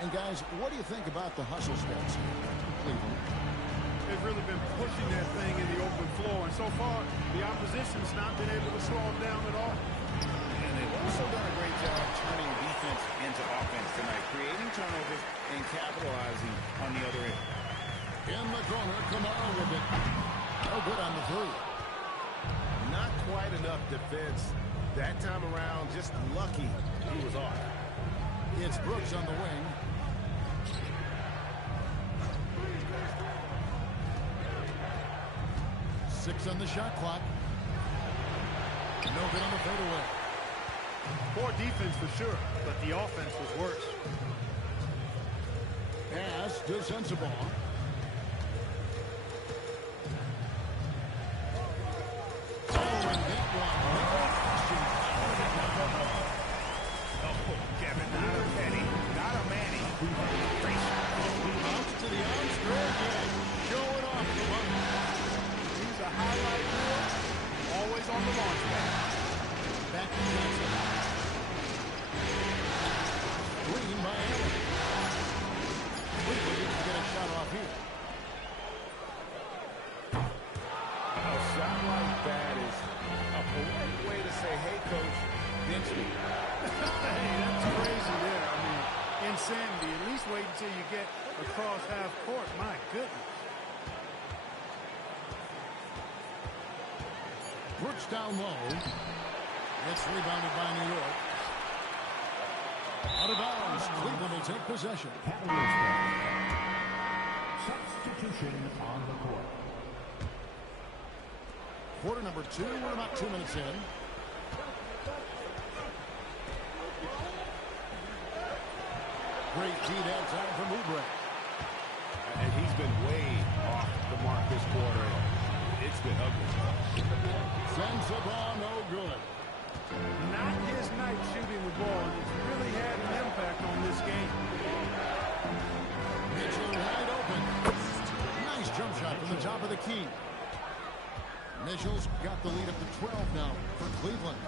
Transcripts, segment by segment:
And, guys, what do you think about the hustle steps here in Cleveland? They've really been pushing that thing in the open floor, and so far, the opposition's not been able to slow them down at all. And they've also done a great job turning defense into offense tonight, creating turnovers and capitalizing on the other end. In the corner, Kamara with it. No good on the three. Not quite enough defense that time around. Just lucky he was off. It's Brooks on the wing. Six on the shot clock. No good on the fadeaway. Poor defense for sure, but the offense was worse. Pass to Sensabaugh. Kevin, not a penny, not a Manny. Bounce to the arm, straight again. Showing off the run. He's a highlight reel, always on the launch pad. Back to Johnson. Green by Allen. Quickly needs to get a shot off here. A shot like that is a polite way to say, hey, coach, bench me. Hey, that's crazy there. I mean, insanity. At least wait until you get across half court. My goodness. Brooks down low. It's rebounded by New York. Out of bounds. Cleveland will take possession. Substitution on the court. Quarter number 2. We're about 2 minutes in. Great feed outside from Oubre. And he's been way off the mark this quarter. It's been ugly. Sensabaugh, no good. Not his night shooting the ball, and it's really had an impact on this game. Mitchell wide open. Nice jump shot from the top of the key. Mitchell's got the lead up to 12 now for Cleveland.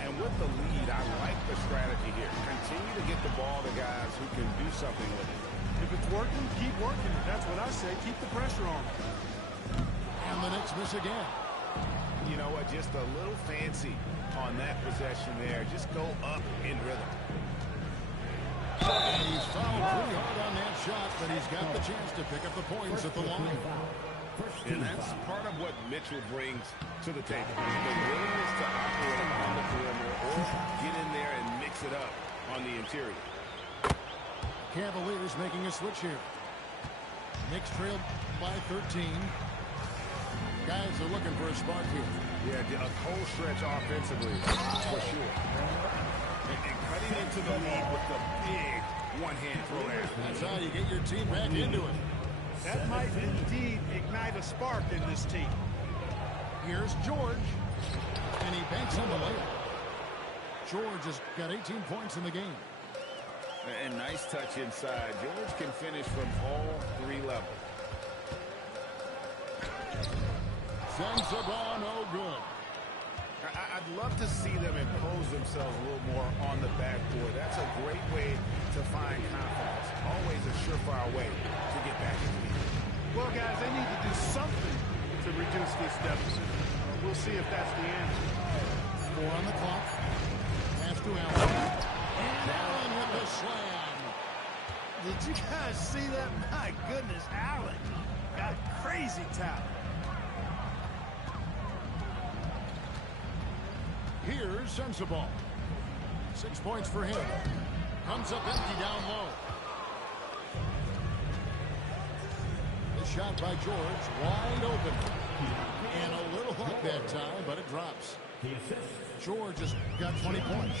And with the lead, I like the strategy here. Continue to get the ball to guys who can do something with it. If it's working, keep working. That's what I say. Keep the pressure on. And the Knicks miss again. You know what? Just a little fancy on that possession there. Just go up in rhythm. And he's fouled pretty hard on that shot, but he's got the chance to pick up the points at the line. And that's part of what Mitchell brings to the table. The willingness to operate on the perimeter or get in there and mix it up on the interior. Cavaliers making a switch here. Knicks trailed by 13. Guys are looking for a spark here. Yeah, a cold stretch offensively, for sure. And cutting into the lead with the big one-hand throw there. That's how you get your team back into it. That might indeed ignite a spark in this team. Here's George. And he banks on the layup. George has got 18 points in the game. And nice touch inside. George can finish from all 3 levels. Sensabaugh, no good. I'd love to see them impose themselves a little more on the backboard. That's a great way to find confidence. Always a surefire way to get back into the game. Well, guys, they need to do something to reduce this deficit. We'll see if that's the answer. 4 on the clock. Pass to Allen. And Allen with the slam. Did you guys see that? My goodness, Allen got crazy talent. Here's Sensabaugh. 6 points for him. Comes up empty down low. The shot by George, wide open. And a little luck that time, but it drops. George has got 20 points.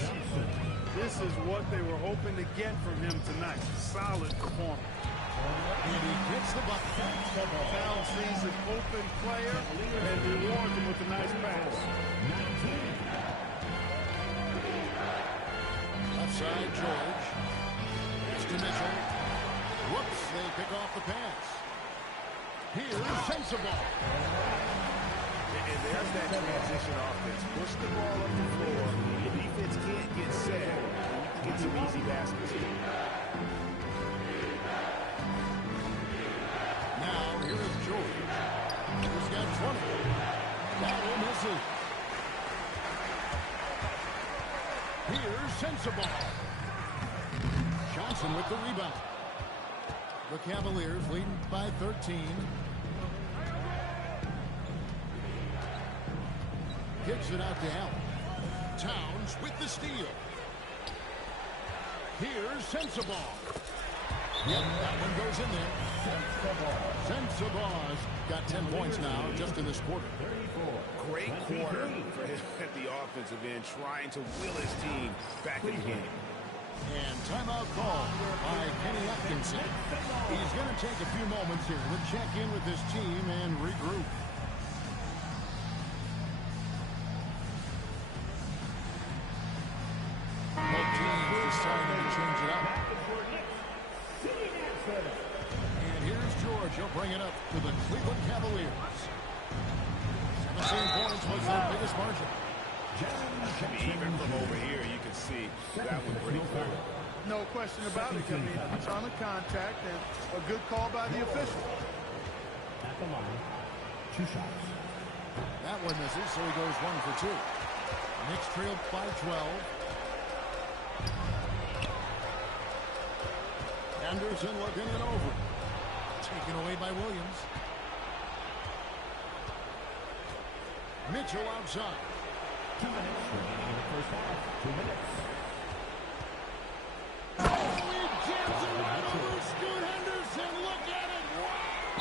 This is what they were hoping to get from him tonight. Solid performance. And he gets the bucket. Town sees an open player and rewards him with a nice pass. Outside George. Pass to Mitchell. Whoops, they pick off the pass. Here's Sensabaugh. And there's that transition offense. Push the ball up the floor. The defense can't get set. You can get some easy baskets here. Now, here is George. He's got 20. That will miss it. Here's Sensible. Johnson with the rebound. The Cavaliers leading by 13. Kicks it out to Allen. Towns with the steal. Here's Sensible. Yep, that one goes in there. Sensabaugh's got 10 points now just in this quarter. Great quarter for him at the offensive end, trying to will his team back in the game. And timeout call by Kenny Atkinson. He's going to take a few moments here to check in with his team and regroup. Both teams deciding to change it up. And here's George. He'll bring it up to the Cleveland Cavaliers. 17 points was their biggest margin. Even from over here, you can see that was pretty clear. No question about it. I mean, it's on the contact and a good call by the official. At the line, 2 shots. That one misses, so he goes 1 for 2. Knicks trail by 12. Anderson looking it over. Taken away by Williams. Mitchell outside. 2 minutes remaining in the first half. 2 minutes. Oh, he jams it right over Scoot Henderson. Look at it. Wow!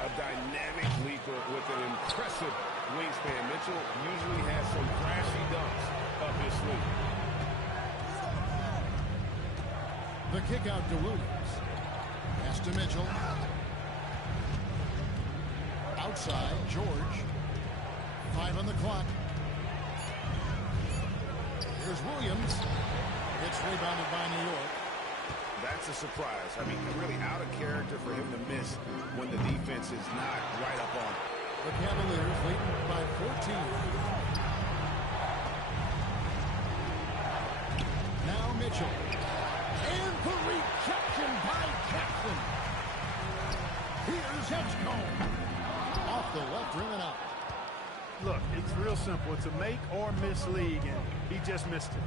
A dynamic leaper with an impressive wingspan. Mitchell usually has some flashy dunks up his sleeve. The kick out to Williams. Pass to Mitchell. Outside, George. 5 on the clock. Here's Williams. It's rebounded by New York. That's a surprise. I mean, really out of character for him to miss when the defense is not right up on it. The Cavaliers leading by 14. Now Mitchell. And the rejection by Jackson. Here's Edgecombe. Off the left rim and out. Look, it's real simple. It's a make or miss league, and he just missed it.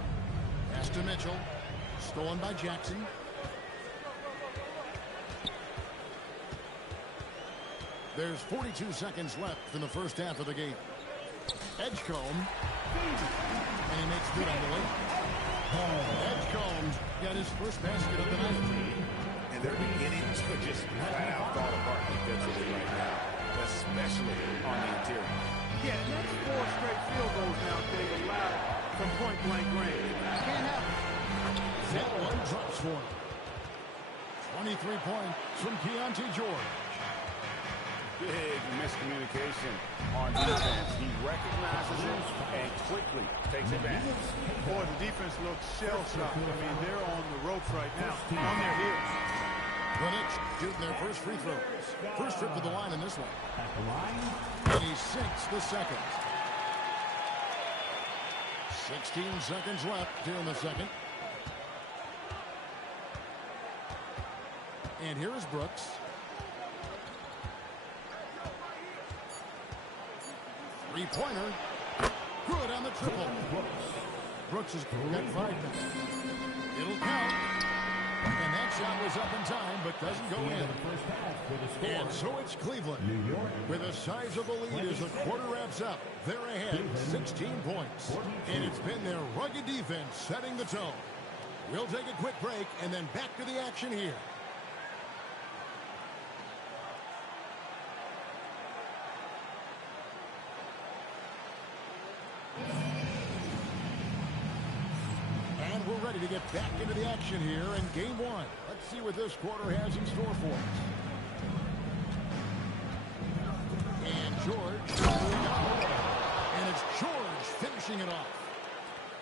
Pass to Mitchell. Stolen by Jackson. There's 42 seconds left in the first half of the game. Edgecombe. And he makes good on the way. Edgecombe's got his first basket of the night. And they're beginning to just flat out fall apart defensively right now, especially on the interior. Yeah, and that's 4 straight field goals now they've allowed from point-blank range. Can't help it. That one drops for him. 23 points from Keontae George. Big miscommunication on defense. He recognizes it and quickly takes it back. Boy, the defense looks shell-shocked. I mean, they're on the ropes right now, on their heels. The Knicks shooting their first free throws. First trip to the line in this one. At the line, And he sinks the second. 16 seconds left here in the second. And here is Brooks. Three-pointer. Good on the triple. Brooks has got 5 now. It'll count. And that shot was up in time, but doesn't go in. first half with a score. And so it's Cleveland. New York With a sizable lead as the quarter wraps up. They're ahead 16 points. And it's been their rugged defense setting the tone. We'll take a quick break and then back to the action here. And we're ready to get back into the action here in game 1. Let's see what this quarter has in store for us. And George, and it's George finishing it off.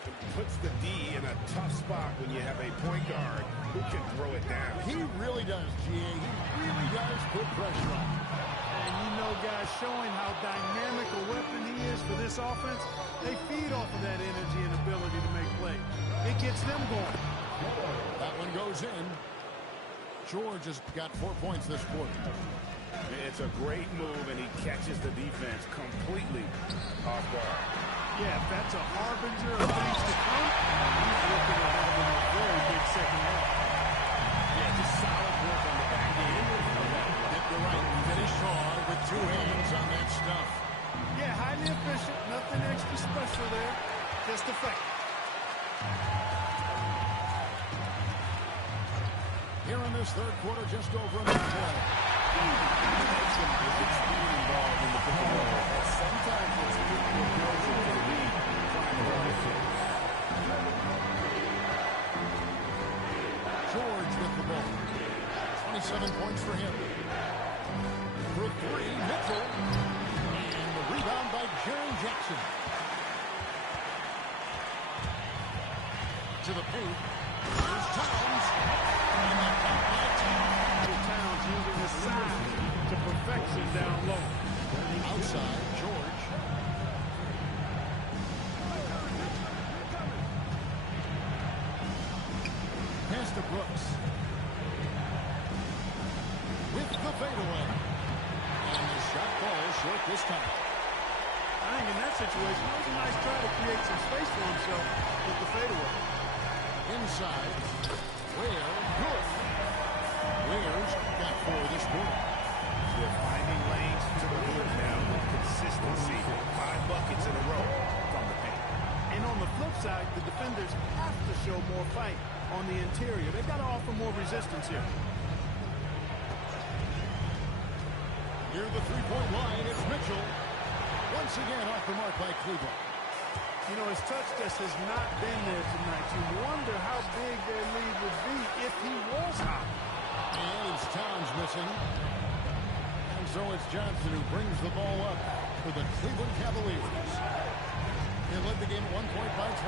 It puts the D in a tough spot when you have a point guard who can throw it down. He really does, GA. He really does put pressure on. And you know, guys, showing how dynamic a weapon he is for this offense, they feed off of that energy and ability to make plays. It gets them going. That one goes in. George has got 4 points this quarter. It's a great move, and he catches the defense completely off guard. Yeah, if that's a harbinger of things to come, he's looking at having a very big second half. Yeah, just solid work on the back end of that play. Hit the right and finish hard with 2 hands on that stuff. Yeah, highly efficient. Nothing extra special there. Just effective. Here in this third quarter, just over a minute play. There's some great speed involved in the football. And sometimes it's easy to build into the lead. George with the ball. 27 points for him. For 3, Mitchell. And the rebound by Jaren Jackson. To the paint. Here's Towns. And the count by 10. Towns using his size to perfection down low. Outside, George. Pass to Brooks. With the fadeaway. And the shot falls short this time. I think in that situation, it was a nice try to create some space for himself with the fadeaway. Inside. Ware, good. Ware's got 4 this quarter. They're finding lanes to the hood now with consistency. 5 buckets in a row from the paint. And on the flip side, the defenders have to show more fight on the interior. They've got to offer more resistance here. Near the three-point line, it's Mitchell. Once again off the mark by Cleveland. You know, his touch just has not been there tonight. You wonder how big their lead would be if he was hot. And it's Towns missing. And so it's Johnson who brings the ball up for the Cleveland Cavaliers. They led the game at 1 point by 20.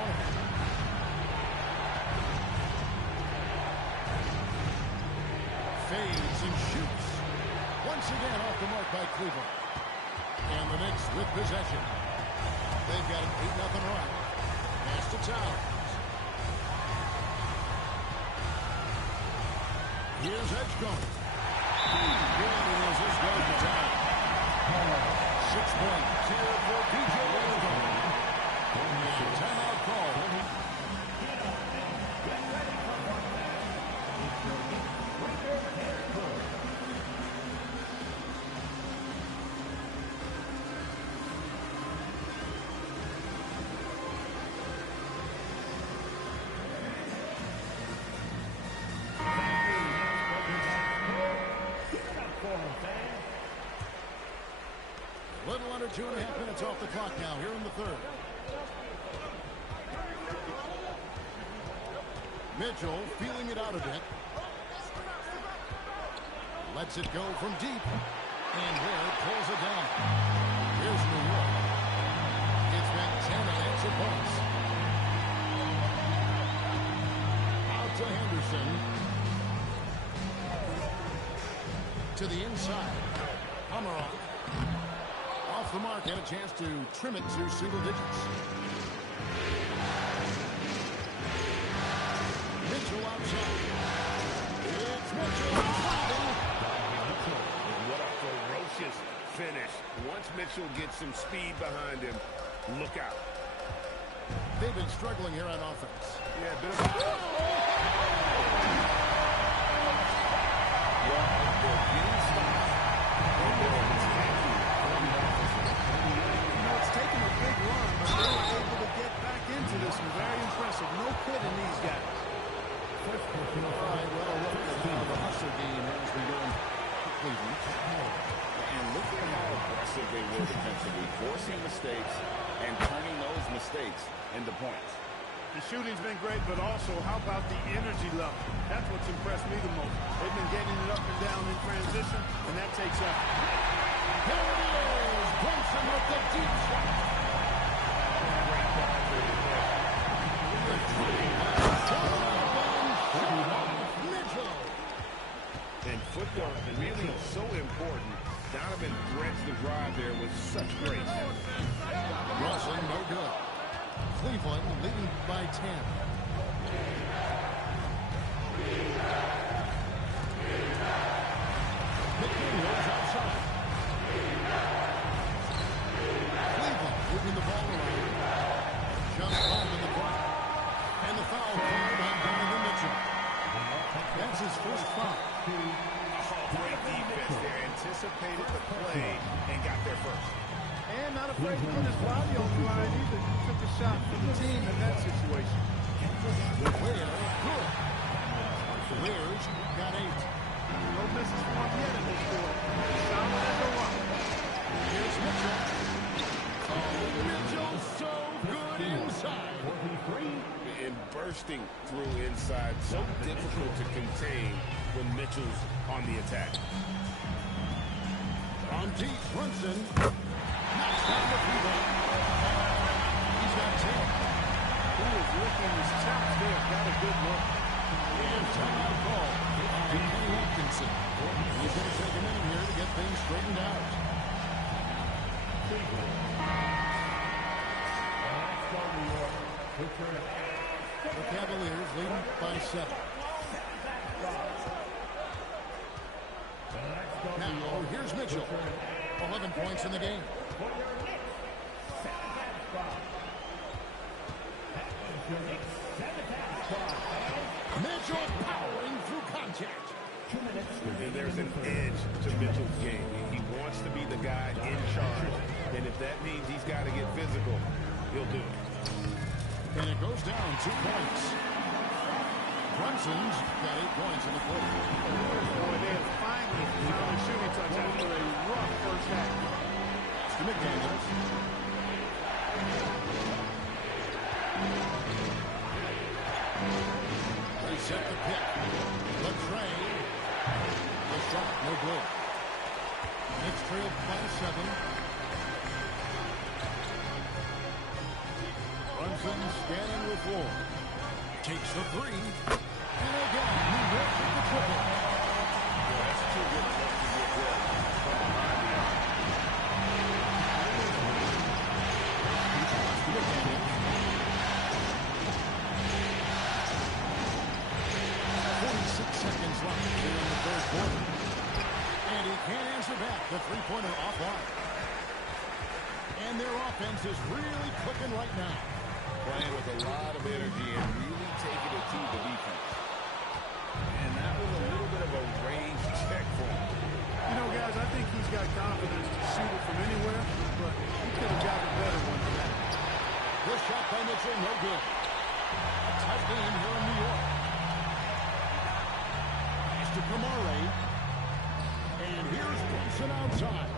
Fades and shoots. Once again off the mark by Cleveland. And the Knicks with possession. They've got an 8-0 run. Pass to Towns. Here's Edgecombe. Good, and as this goes to Towns. 6 points here for P.J. Edgecombe. And timeout call. A little under 2.5 minutes off the clock now here in the third. Mitchell feeling it out a bit. Lets it go from deep. And Ware pulls it down. Here's New York. It's been 10 unanswered points. Out to Henderson. To the inside. Pomeroy. Off the mark and a chance to trim it to single digits. Mitchell outside. It's Mitchell. What a ferocious finish. Once Mitchell gets some speed behind him, look out. They've been struggling here on offense. Yeah, bit of a... Well, they're getting stopped. And they're attacking on the offensive. You know, it's taken a big run, but they were able to get back into this one. Very impressive. No quitting these guys. All right, well, look at how the hustle game has been going for Cleveland. And look at how aggressive they were defensively, forcing mistakes and turning those mistakes into points. The shooting's been great, but also how about the energy level? That's what's impressed me the most. They've been getting it up and down in transition, and that takes effort. Here it is. Brunson with the deep shot. Mitchell. And footwork really so important. Donovan threads the drive there with such grace. Russell, no good. Cleveland leading by 10. McDaniels outside. Cleveland moving the ball around. Just home in the front. And the foul called on Donovan Mitchell. That's his first foul. Oh, great defense there. Anticipated the play and got there first. And not afraid to put his body on the line either. He took a shot for the team in that situation. Ware, good. Ware's got 8. No misses for him yet in this quarter. Solid as a rock. Here's Mitchell. Oh, Mitchell so good inside. And bursting through inside. So difficult to contain when Mitchell's on the attack. On deep, Brunson. Knocks down the rebound. He's got 10. He is licking his chops there. Got a good look. And timeout call by Kenny Atkinson. He's going to take a minute here to get things straightened out. The Cavaliers leading by 7. Now, here's Mitchell. 11 points in the game. Mitchell powering through contact. And there's an edge to Mitchell's game. He wants to be the guy in charge. And if that means he's got to get physical, he'll do it. And it goes down 2 points. Brunson's got 8 points in the quarter. Boy, they have finally found a shooting touch after a rough first half. It's to McDaniels. They set the pick. Latrey. The shot, no good. Knicks trailed by 7. Brunson scanning the floor. Takes the 3. And again, he ripped with the triple. That's too good to get good from behind the arc. 46 seconds left here in the third quarter. And he can't answer back. The three-pointer offline. And their offense is really clicking right now. Playing with a lot of energy and really taking it to the defense. And that was a little bit of a range check for him. You know, guys, I think he's got confidence to shoot it from anywhere, but he could have gotten a better one than that. This shot by Mitchell, no good. A tight game here in New York. Pass to Kamare. And here's Brunson outside.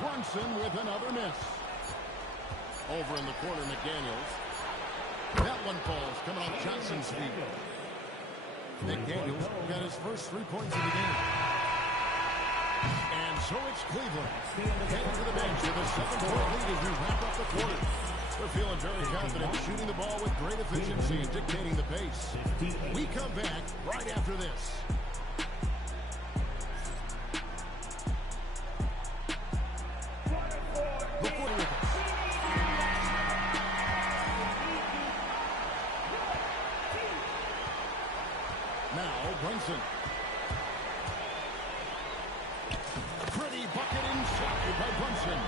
Brunson with another miss. Over in the corner, McDaniels. That one falls, coming off Johnson's feet. McDaniels got his first 3 points of the game. And so it's Cleveland. Heading to the bench with a 7-point lead as we wrap up the quarter. They're feeling very confident, shooting the ball with great efficiency and dictating the pace. We come back right after this. Brunson. Pretty bucket inside by Brunson.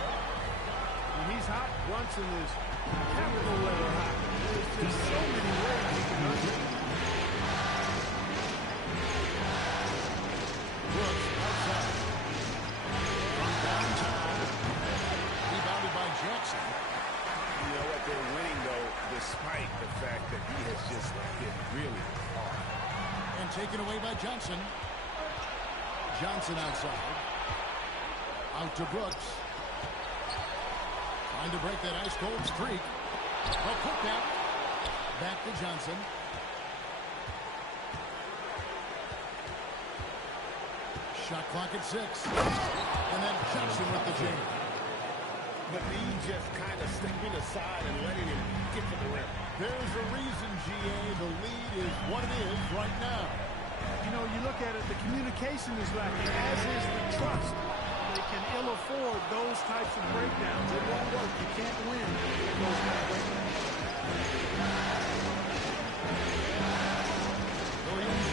When he's hot, Brunson is capital letter hot. There's just so many ways he can earn it. Brooks outside. From downtown. Rebounded by Jackson. You know what? They're winning, though, despite the fact that he has just been really hard. And taken away by Johnson. Johnson outside. Out to Brooks. Trying to break that ice-cold streak. A putback. Back to Johnson. Shot clock at 6. And then Johnson with the jam. But he just kind of stepping aside and letting him get to the rim. There's a reason, GA, the lead is what it is right now. You know, you look at it, the communication is lacking, as is the trust. They can ill afford those types of breakdowns. It won't work. You can't win those kind of breakdowns. Williams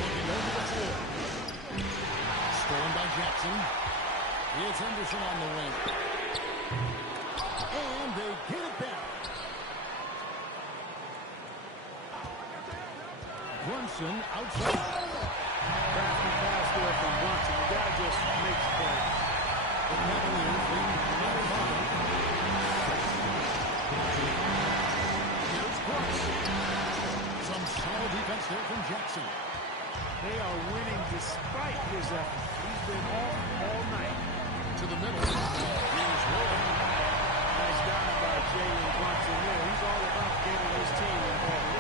4. Stolen by Jackson. Here's Henderson on the wing. And they get it back. Brunson outside. Crafty pass there from Brunson. The guy just makes plays. The Cavaliers lead 9-5. Here's Brooks. Some solid defense there from Jackson. They are winning despite his effort. He's been off all night. To the middle. Here's Warren. Nice dive by Jalen Brunson there. He's all about getting his team involved.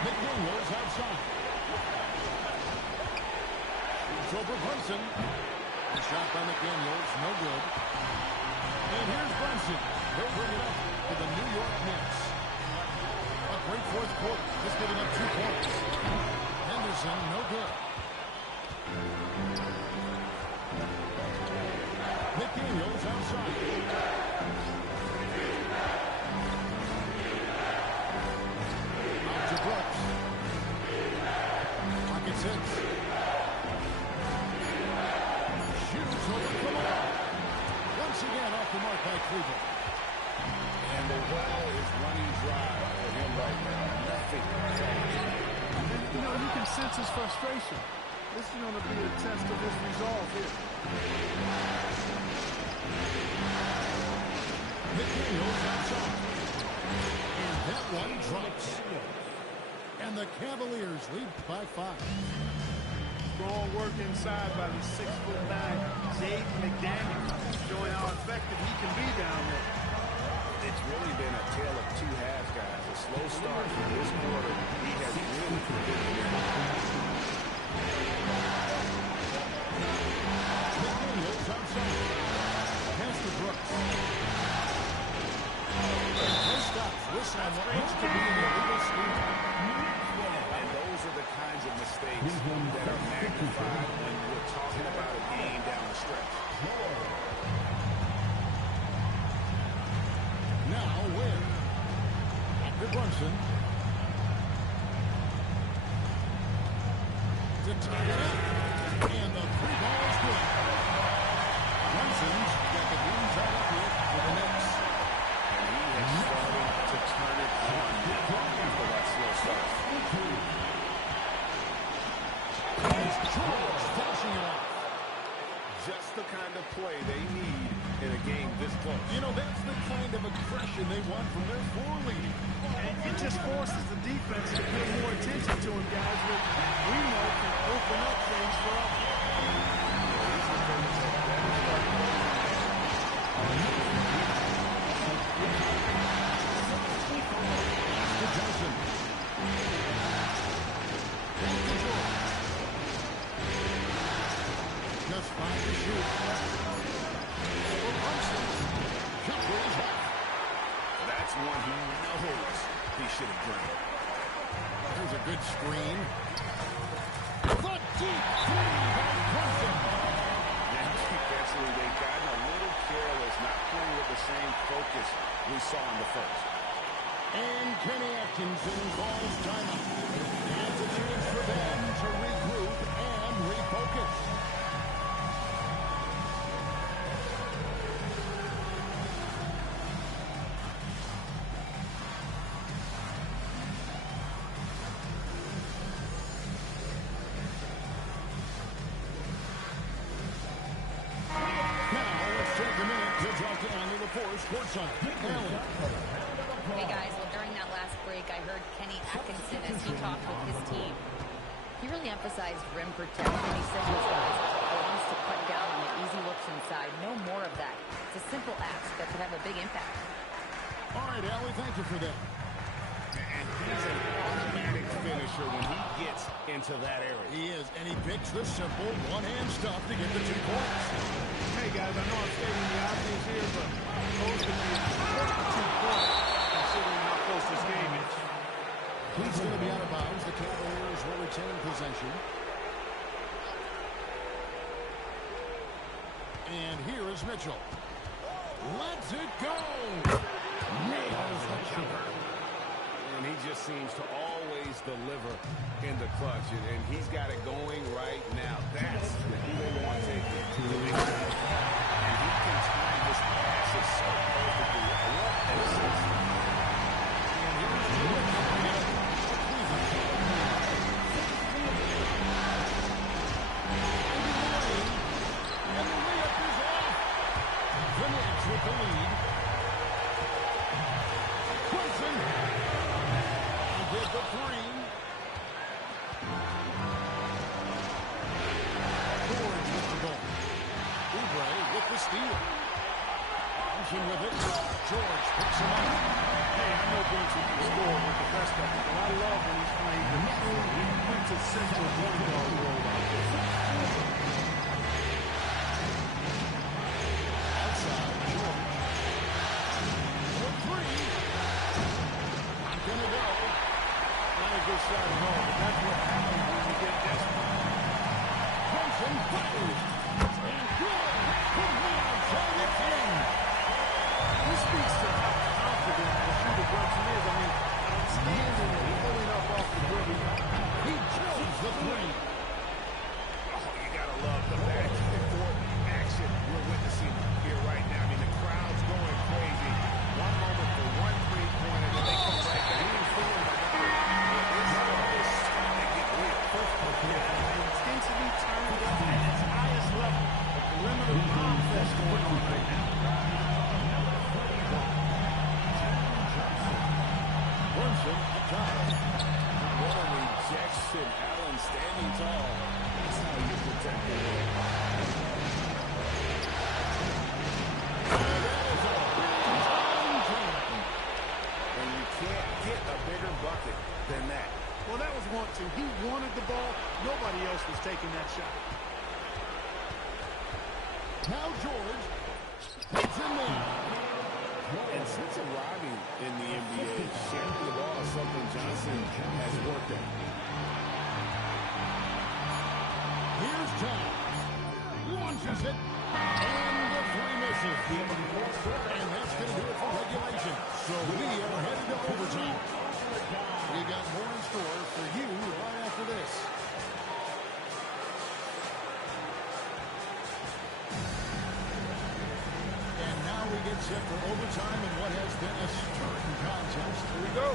McDaniels outside. It's over Brunson. The shot by McDaniels, no good. And here's Brunson. He'll bring it up for the New York Knicks. A great fourth quarter. Just giving up 2 points. Henderson, no good. McDaniels outside. Out to Brooks. Pocket 6. Shoots over Kamal. Once again off the mark by Cleveland. And the well is running dry for him right now. Nothing. You know, you can sense his frustration. This is going to be a test of his resolve here. McDaniels outside. And that one drops. And the Cavaliers lead by 5. Strong work inside by the 6'9" Jhit McDaniels, showing how effective he can be down there. It's really been a tale of 2 halves, guys. A slow start for this quarter. He has really McDaniels outside. Pass to Brooks. First stops. Whistle on what looks to be an illegal steal. And those are the kinds of mistakes that are magnified when we're talking about a game down the stretch. Now Ware. After Brunson. To tie it up. And the 3 ball is good. Brunson's got the green tied up here for the Knicks. And he has started to turn it on after that slow start. George finishing it off. Just the kind of play they need in a game this close. You know, that's the kind of aggression they want from their 4 lead. And it just forces the defense to pay more attention to him, guys, which we know can open up things for us. To Johnson. Back to George. Just 5 to shoot. For Brunson. Shot is off. That's one he knows he should have drained. There's a good screen. The deep 3 by Brunson. And defensively, they've gotten a little careless, not playing with the same focus we saw in the first. And Kenny Atkinson calls timeout. And it's a chance for them to regroup and refocus. Now let's take a minute to talk to Andy LaForce courtside. Allen. Hey guys, well during that last break I heard Kenny Atkinson as he talked with his team. He really emphasized rim protection. He said to his guys, he wants to cut down on the easy looks inside. No more of that. It's a simple act that could have a big impact. All right, Allie, thank you for that. And he's an automatic finisher when he gets into that area. He is, and he picks the simple one-hand stuff to get the 2 points. Hey, guys, I know I'm stating the obvious here, but those could be important 2 points considering how close this game is. He's going to be out of bounds. The Cavaliers will retain possession. And here is Mitchell. Lets it go. Nails the jumper. And he just seems to always deliver in the clutch, and he's got it going right now. That's who they want to take it to the big time. And he can time his passes so perfectly. What an assist. And here's Jordan. And the layup is off. The Knicks with the lead. Wilson. He did the three. George with the goal. Oubre with the steal. Thompson with it. George picks him up. Hey, I know Brunson can score with the best of them, but I love when he's playing the true quintessential point guard role out there. Outside, George. For three. Not gonna go. Not a good shot at all, but that's what happens when you get desperate. Brunson fires. And good. From the outside, it's in. This speaks to how confident the shooter Brunson is. I mean, outstanding at pulling up off the dribble. He drills the three. Oh, you got to love the back and forth action we're witnessing here right now. I mean, the crowd's going crazy. One moment for one three-pointer, and then they come right back and forth. This is starting to get real. Intensity turned up at its highest level. A perimeter bomb fest going on right now. Brunson up top. What a rejection. Allen standing tall. That's how you protect the rim. And you can't get a bigger bucket than that. Well, that was want to. He wanted the ball. Nobody else was taking that shot. Now George. It's in there. And since arriving in the NBA, sharing the ball is something Johnson has worked at. Here's Tom. Launches it. And the three misses. And that's going to do it for regulation. So we are headed to overtime. We got more in store for you right after this. And now we get set for overtime in what has been a stirring contest. Here we go.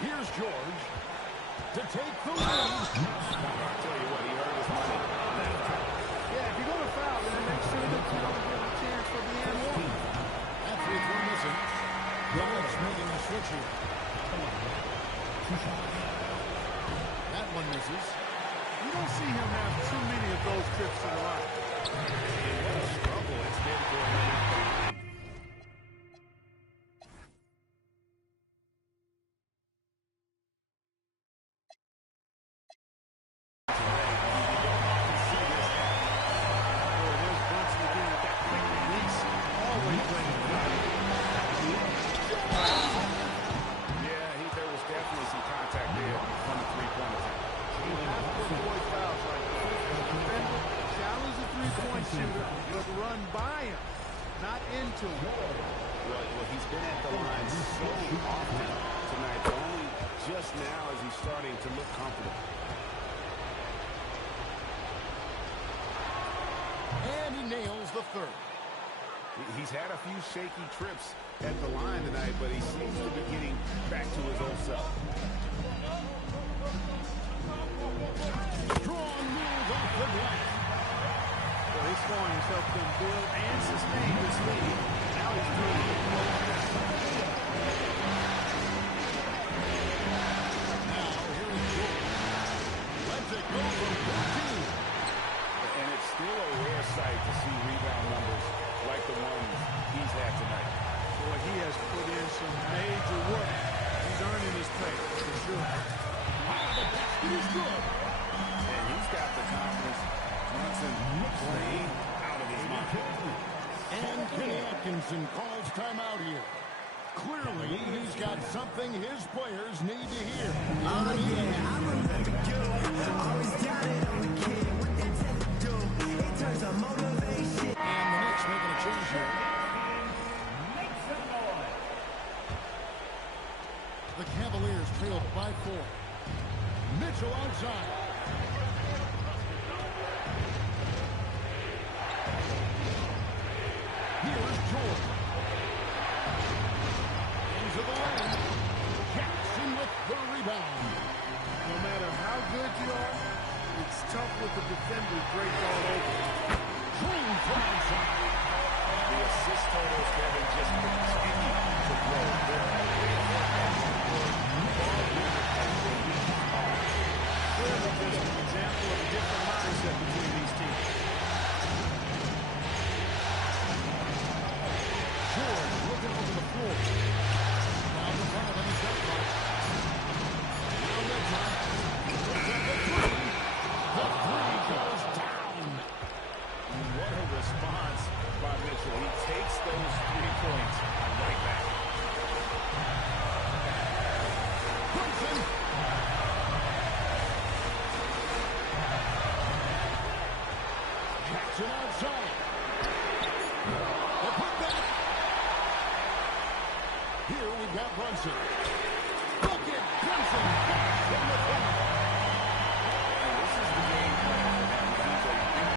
Here's George to take the lead. I'll tell you what, he earned his money. Yeah, if you're going to foul, then make sure that you don't give a chance for the and one. That free throw missing. The Knicks making the switch here. That one misses. You don't see him have too many of those trips to the line. And what a struggle it's been for him. Well, he's been at the line so often tonight, but only just now as he's starting to look comfortable. And he nails the third. He's had a few shaky trips at the line tonight, but he seems to be getting back to his old self. Strong move off the glass. Well, his scoring has helped him build and sustain this lead. Now he's doing it with more success. Now here is George. Lets it go from 14. And it's still a rare sight to see rebound numbers like the ones he's had tonight. Boy, he has put in some major work. He's earning his pay, for sure. The basket is good. And he's got the confidence. Johnson playing out of his mind. And Kenny Atkinson calls timeout here. Clearly, he's got something his players need to hear. Oh yeah, I remember you. Always doubted I'm a kid. What they tell you do? It turns on motivation. And the Knicks making a change here. Mitchell outside. Here's Jordan. Into the lane. Jackson with the rebound. No matter how good you are, it's tough with the defender draped all over. Green from outside. The assist totals, Kevin, just continue to grow. They're at a rate of Clearly just an example of a different mindset between these teams. Jordan looking over the floor. Now the front of him is got caught. Now Mitchell. Looks at the three. The three goes down. what a response by Mitchell. He takes those 3 points right back. Brunson. Jackson outside. The putback. Here we've got Brunson.